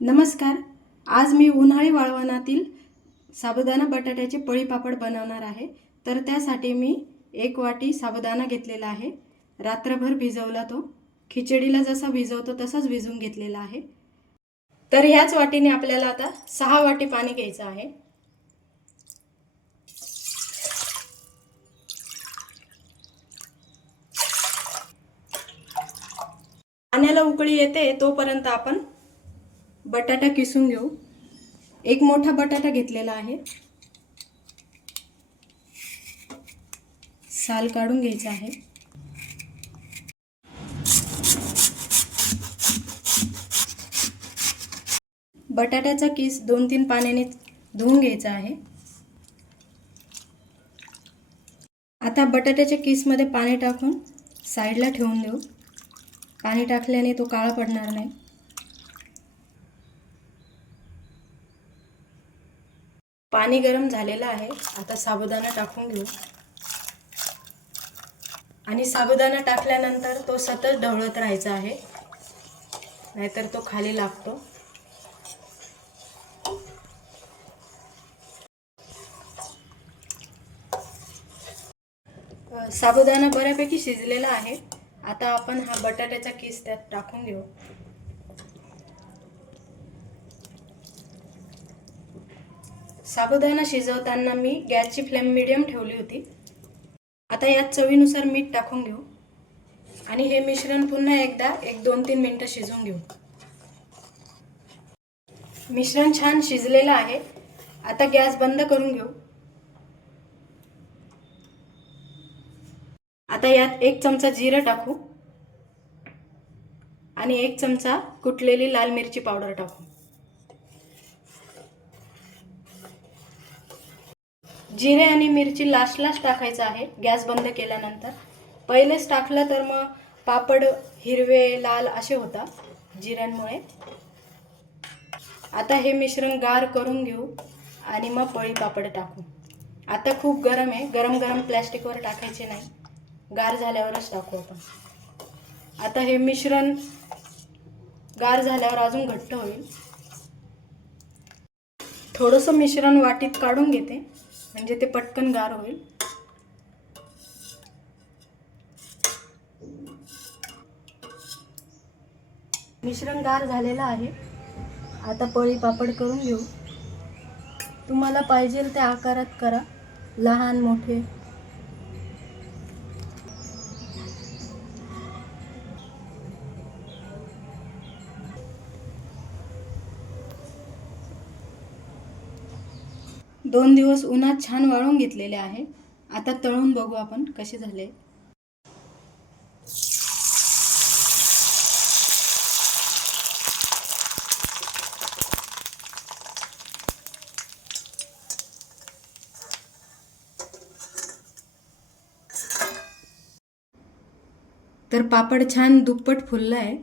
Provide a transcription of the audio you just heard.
नमस्कार. आज मी उन्हाळी वाळवणातील साबुदाणा बटाट्याचे पळी पापड बनवणार आहे. तर त्यासाठी मी एक वाटी साबुदाणा घेतलेला आहे. रात्रभर भिजवला तो. खिचडीला जसा भिजवतो तसाच भिजवून घेतलेला आहे. तर ह्याच वाटीने आपल्याला आता सहा वाटी पाणी घ्यायचं आहे. पाण्याला उकळी येते तोपर्यंत आपण बटाटा किसून घेऊ. एक मोठा बटाटा घेतलेला आहे. साल काढून घ्यायचा आहे. बटाट्याचा किस दोन तीन पाण्याने धुवून घ्यायचा आहे. आता बटाट्याच्या किसमध्ये पाणी टाकून साईडला ठेवून देऊ. पाणी टाकल्याने तो काळा पडणार नाही. पाणी गरम झालेलं आहे. आता साबुदाणा टाकून घेऊ. आणि साबुदाणा टाकल्यानंतर तो सतत ढवळत राहायचा आहे. नाहीतर तो खाली लागतो. साबुदाणा बऱ्यापैकी शिजलेला आहे. आता आपण हा बटाट्याचा किस त्यात टाकून घेऊ. साबुदाणा शिजवताना मी गॅसची फ्लेम मिडियम ठेवली होती. आता यात चवीनुसार मीठ टाकून घेऊ. आणि हे मिश्रण पुन्हा एकदा एक दोन तीन मिनटं शिजवून घेऊ. मिश्रण छान शिजलेलं आहे. आता गॅस बंद करून घेऊ. आता यात एक चमचा जिरं टाकू. आणि एक चमचा कुटलेली लाल मिरची पावडर टाकू. जिरे आणि मिरची लास्ट लास्ट टाकायचं आहे. गॅस बंद केल्यानंतर. पहिलेच टाकलं तर मग पापड हिरवे लाल असे होतात जिऱ्यांमुळे. आता हे मिश्रण गार करून घेऊ आणि मग पळी पापड टाकू. आता खूप गरम आहे. गरम गरम प्लॅस्टिकवर टाकायचे नाही. गार झाल्यावरच टाकू आपण. आता हे मिश्रण गार झाल्यावर अजून घट्ट होईल. थोडंसं मिश्रण वाटीत काढून घेते. म्हणजे ते पटकन गार होईल. मिश्रण गार झालेलं आहे. आता पळी पापड करून घेऊ. तुम्हाला पाहिजे त्या आकारात करा. लहान मोठे. दोन दिवस उन्हात छान वाळून घेतलेले आहे. आता तळून बघू आपण कसे झाले. तर पापड छान दुप्पट फुलला आहे